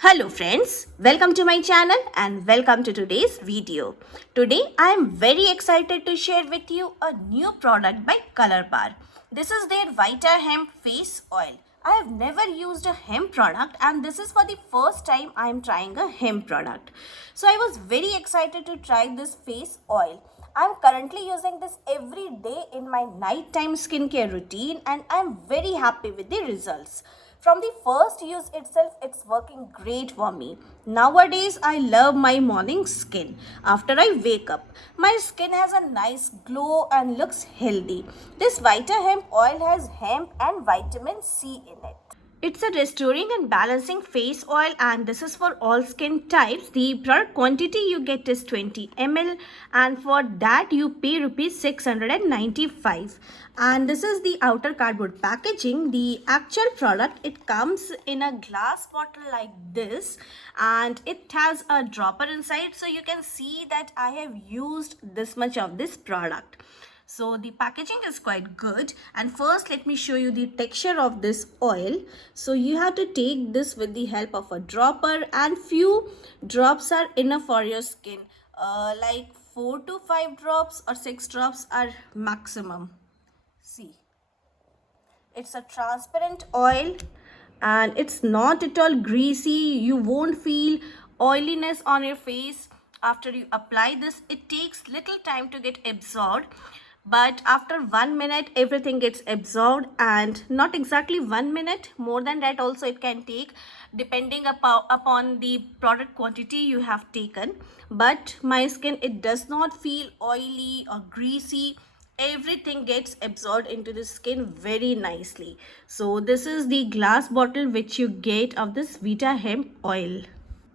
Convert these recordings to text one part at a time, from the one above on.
Hello friends, welcome to my channel and welcome to today's video. Today I am very excited to share with you a new product by Colorbar. This is their Vita Hemp face oil. I have never used a hemp product and this is for the first time I am trying a hemp product. So I was very excited to try this face oil. I am currently using this every day in my nighttime skincare routine and I am very happy with the results. From the first use itself, it's working great for me. Nowadays, I love my morning skin. After I wake up, my skin has a nice glow and looks healthy. This Vita Hemp oil has hemp and vitamin C in it. It's a restoring and balancing face oil and this is for all skin types. The product quantity you get is 20 ml and for that you pay rupees 695. And this is the outer cardboard packaging. The actual product, it comes in a glass bottle like this and it has a dropper inside, so you can see that I have used this much of this product. So the packaging is quite good, and first let me show you the texture of this oil. So you have to take this with the help of a dropper and few drops are enough for your skin. Like 4 to 5 drops or 6 drops are maximum. See, it's a transparent oil and it's not at all greasy. You won't feel oiliness on your face after you apply this. It takes little time to get absorbed, but after 1 minute everything gets absorbed, and not exactly 1 minute, more than that also it can take depending upon the product quantity you have taken. But my skin, it does not feel oily or greasy. Everything gets absorbed into the skin very nicely. So this is the glass bottle which you get of this Vita Hemp oil.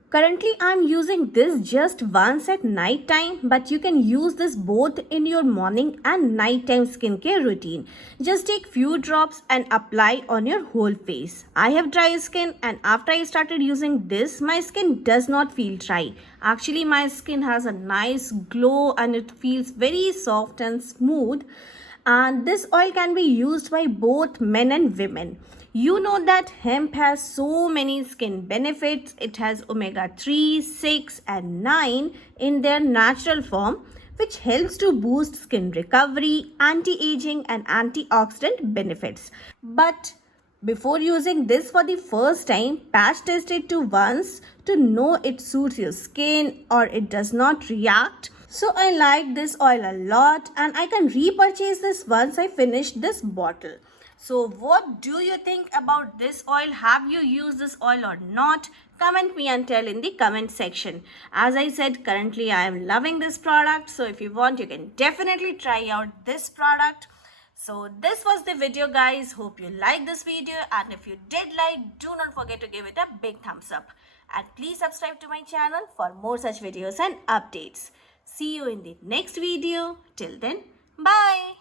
Currently, I'm using this just once at night time, but you can use this both in your morning and nighttime skincare routine. Just take few drops and apply on your whole face. I have dry skin and after I started using this, my skin does not feel dry. Actually, my skin has a nice glow and it feels very soft and smooth. And this oil can be used by both men and women. You know that hemp has so many skin benefits. It has omega-3, 6 and 9 in their natural form, which helps to boost skin recovery, anti-aging and antioxidant benefits. But before using this for the first time, patch test it to once to know it suits your skin or it does not react. So I like this oil a lot and I can repurchase this once I finish this bottle. So what do you think about this oil? Have you used this oil or not? Comment me and tell in the comment section. As I said, currently I am loving this product. So if you want, you can definitely try out this product. So this was the video, guys. Hope you liked this video, and if you did like, do not forget to give it a big thumbs up. And please subscribe to my channel for more such videos and updates. See you in the next video. Till then, bye.